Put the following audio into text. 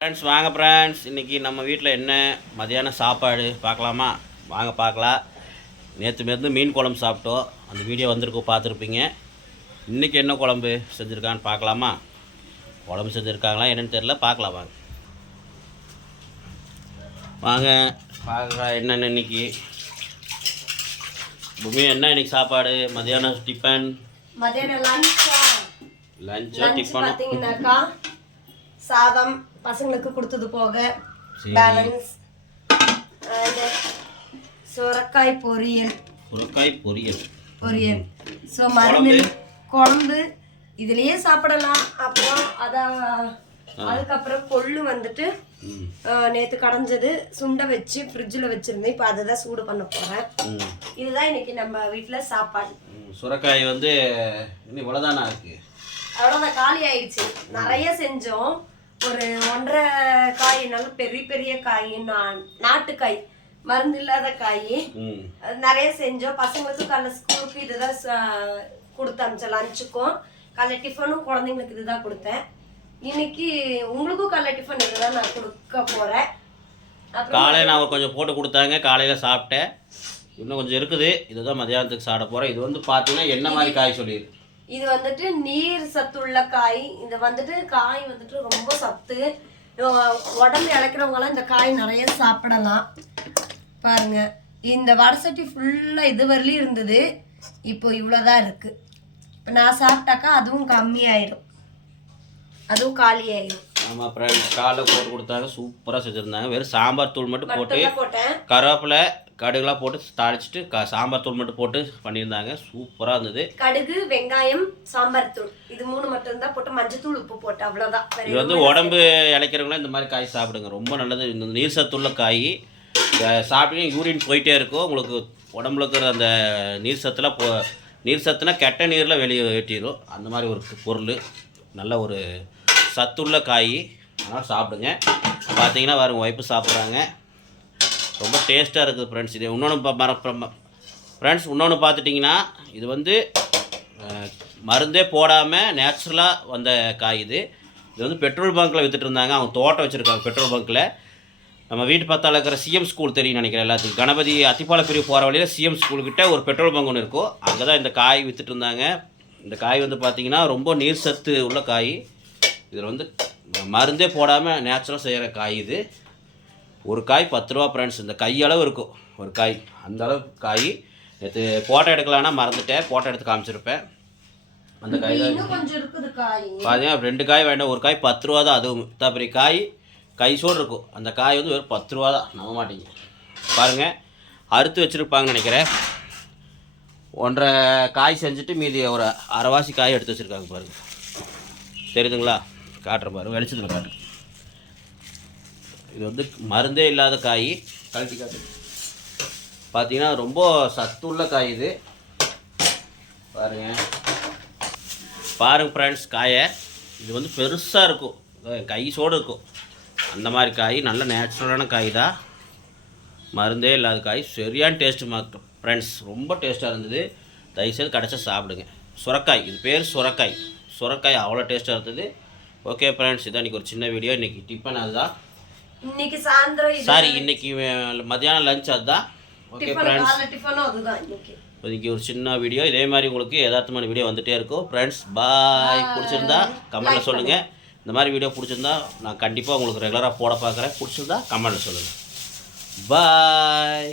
Friends வாங்க friends, இன்றைக்கி நம்ம வீட்டில் என்ன மதியானம் சாப்பாடு பார்க்கலாமா? வாங்க பார்க்கலாம். நேற்று மீன் குழம்பு சாப்பிட்டோம், அந்த வீடியோ வந்திருக்கோம், பார்த்துருப்பீங்க. இன்றைக்கி என்ன குழம்பு செஞ்சுருக்கான்னு பார்க்கலாமா? குழம்பு செஞ்சுருக்காங்களா என்னென்னு தெரில, பார்க்கலாம் வாங்க. வாங்க பார்க்கலாம் என்னென்ன இன்றைக்கி பூமி என்ன இன்றைக்கி சாப்பாடு. மதியானம் டிஃபன், மதியானம் லஞ்சா டிஃபன் பார்த்தீங்கன்னாக்கா சாதம் பசங்களுக்கு கொடுத்தது போக பேலன்ஸ், சுரக்காய் பொரியல். ஸோ மறுநாள் குழம்பு இதுலேயே சாப்பிடலாம். அப்புறம் அதுக்கப்புறம் கொள்ளு வந்துட்டு நேற்று கடைஞ்சது சுண்டை வச்சு ஃப்ரிட்ஜில் வச்சுருந்தேன். இப்போ அதை தான் சூடு பண்ண போகிறேன். இதுதான் இன்னைக்கு நம்ம வீட்டில் சாப்பாடு. சுரக்காய் வந்து இன்னும் இவ்வளோதானா இருக்குது, அவ்வளோதான், காலி ஆயிடுச்சு. நிறைய செஞ்சோம், ஒரு 1.5 காய், நல்ல பெரிய பெரிய காய், நாட்டுக்காய், மருந்து இல்லாத காய், நிறைய செஞ்சோம். பசங்களுக்கும் காலைல ஸ்கூலுக்கு இதுதான் கொடுத்து அனுப்பிச்சேன். லஞ்சுக்கும் காலைல டிஃபனும் குழந்தைங்களுக்கு இதுதான் கொடுத்தேன். இன்னைக்கு உங்களுக்கும் காலைல டிஃபன் இதுதான் நான் கொடுக்க போகிறேன். காலையில் நான் கொஞ்சம் போட்டு கொடுத்தாங்க, காலையில் சாப்பிட்டேன். இன்னும் கொஞ்சம் இருக்குது, இதுதான் மதியானத்துக்கு சாப்பிட போகிறேன். இது வந்து பார்த்தீங்கன்னா என்ன மாதிரி காய் சொல்லிடு. இது வந்துட்டு நீர் சத்துள்ள காய். இது வந்துட்டு காய் வந்துட்டு ரொம்ப சத்து, உடம்பு இழைக்கிறவங்களாம் இந்த காய் நிறைய சாப்பிடலாம். பாருங்க, இந்த வடசட்டி ஃபுல்லாக இது வரலையும் இருந்தது, இப்போ இவ்வளோதான் இருக்கு. இப்போ நான் சாப்பிட்டாக்கா அதுவும் கம்மியாயிடும், அதுவும் காலி ஆயிடும். ஆமாம் ஃப்ரெண்ட்ஸ், காலைல போட்டு கொடுத்தாங்க, சூப்பராக செஞ்சுருந்தாங்க. வெறும் சாம்பார் தூள் மட்டும் போட்டு கருவேப்பிலை கடுகுலாம் போட்டு தாளிச்சிட்டு சாம்பார் தூள் மட்டும் போட்டு பண்ணியிருந்தாங்க. சூப்பராக இருந்தது. கடுகு, வெங்காயம், சாம்பார் தூள், இது 3 மட்டும் தான் போட்டு, மஞ்சத்தூள், உப்பு போட்டு, அவ்வளோதான். இது வந்து உடம்பு இழைக்கிறவங்களாம் இந்த மாதிரி காய் சாப்பிடுங்க, ரொம்ப நல்லது. இந்த நீர் சத்துள்ள காய் சாப்பிட்டீங்க, யூரின் போயிட்டே இருக்கும். உங்களுக்கு உடம்புல இருக்கிற அந்த நீர் சத்துலாம் நீர் சத்துனா கெட்ட நீரில் வெளியே ஏற்றிடும். அந்த மாதிரி ஒரு பொருள், நல்ல ஒரு சத்துள்ள காய், அதனால் சாப்பிடுங்க. பார்த்தீங்கன்னா வேறு ஒய்ஃபு சாப்பிட்றாங்க, ரொம்ப டேஸ்ட்டாக இருக்குது ஃப்ரெண்ட்ஸ். இது இன்னொன்று பார்த்துட்டிங்கன்னா, இது வந்து மருந்தே போடாமல் நேச்சுரலாக வந்த காய். இது வந்து பெட்ரோல் பங்க்கில் விற்றுட்டு இருந்தாங்க, அவங்க தோட்டம் வச்சுருக்காங்க பெட்ரோல் பங்க்கில். நம்ம வீட்டு பக்கத்தில் இருக்கிற சிஎம் ஸ்கூல் தெரியும் நினைக்கிறேன் எல்லாத்துக்கும். கணபதி அத்திப்பாலப்பிரிவு போகிற வழியில் சிஎம் ஸ்கூல்கிட்ட ஒரு பெட்ரோல் பங்க் ஒன்று இருக்கும், அங்கே தான் இந்த காய் விற்றுட்டு இருந்தாங்க. இந்த காய் வந்து பார்த்திங்கன்னா ரொம்ப நீர் சத்து உள்ள காய். இதில் வந்து மருந்தே போடாமல் நேச்சுரலாக செய்கிற காய். இது ஒரு காய் 10 ரூபா ஃப்ரெண்ட்ஸ். இந்த கையளவு இருக்கும் ஒரு காய், அந்த அளவு காய். நேற்று ஃபோட்டோ எடுக்கலான்னா மறந்துட்டேன், ஃபோட்டோ எடுத்து காமிச்சிருப்பேன். அந்த காய் தான் பார்த்தீங்கன்னா 2 காய் வேண்டாம், ஒரு காய் 10 ரூபா தான். அதுவும் பெரிய காய், கை சோடு இருக்கும். அந்த காய் வந்து வெறும் 10 ரூபா தான், நம்ப மாட்டீங்க. பாருங்கள், அறுத்து வச்சுருப்பாங்கன்னு நினைக்கிறேன். 1.5 காய் செஞ்சுட்டு மீதி ஒரு அரைவாசி காய் எடுத்து வச்சுருக்காங்க பாருங்கள். தெரியுதுங்களா? காட்டுற பாரு, வெளிச்சத்தில் காட்டு. இது வந்து மருந்தே இல்லாத காய், கழட்டி காட்டு. பார்த்தீங்கன்னா ரொம்ப சத்துள்ள காய் இது. பாருங்கள் ஃப்ரெண்ட்ஸ் காயை. இது வந்து பெருசாக இருக்கும், கை சோடு இருக்கும். அந்த மாதிரி காய் நல்ல நேச்சுரலான காய் தான், மருந்தே இல்லாத காய். சரியான டேஸ்ட்டு மாற்றும் ஃப்ரெண்ட்ஸ், ரொம்ப டேஸ்ட்டாக இருந்தது. தயவுசெய்து கிடச்சா சாப்பிடுங்க. சுரக்காய், இது பேர் சுரக்காய் அவ்வளோ டேஸ்ட்டாக இருந்தது. ஓகே ஃப்ரெண்ட்ஸ், இதான் இன்றைக்கி ஒரு சின்ன வீடியோ. இன்றைக்கி டிஃபன் அதுதான், இன்னைக்கு சாயந்தரம், சாரி இன்னைக்கு மத்தியானம் லஞ்ச் அதுதான். ஓகே ஃப்ரெண்ட்ஸ், இன்னைக்கு ஒரு சின்ன வீடியோ. இதே மாதிரி உங்களுக்கு யதார்த்தமான வீடியோ வந்துகிட்டே இருக்கும் ஃப்ரெண்ட்ஸ். பாய். பிடிச்சிருந்தா கமெண்ட்டில் சொல்லுங்கள். இந்த மாதிரி வீடியோ பிடிச்சிருந்தா நான் கண்டிப்பாக உங்களுக்கு ரெகுலராக போட பார்க்குறேன். பிடிச்சிருந்தா கமெண்ட்டில் சொல்லுங்கள். பாய்.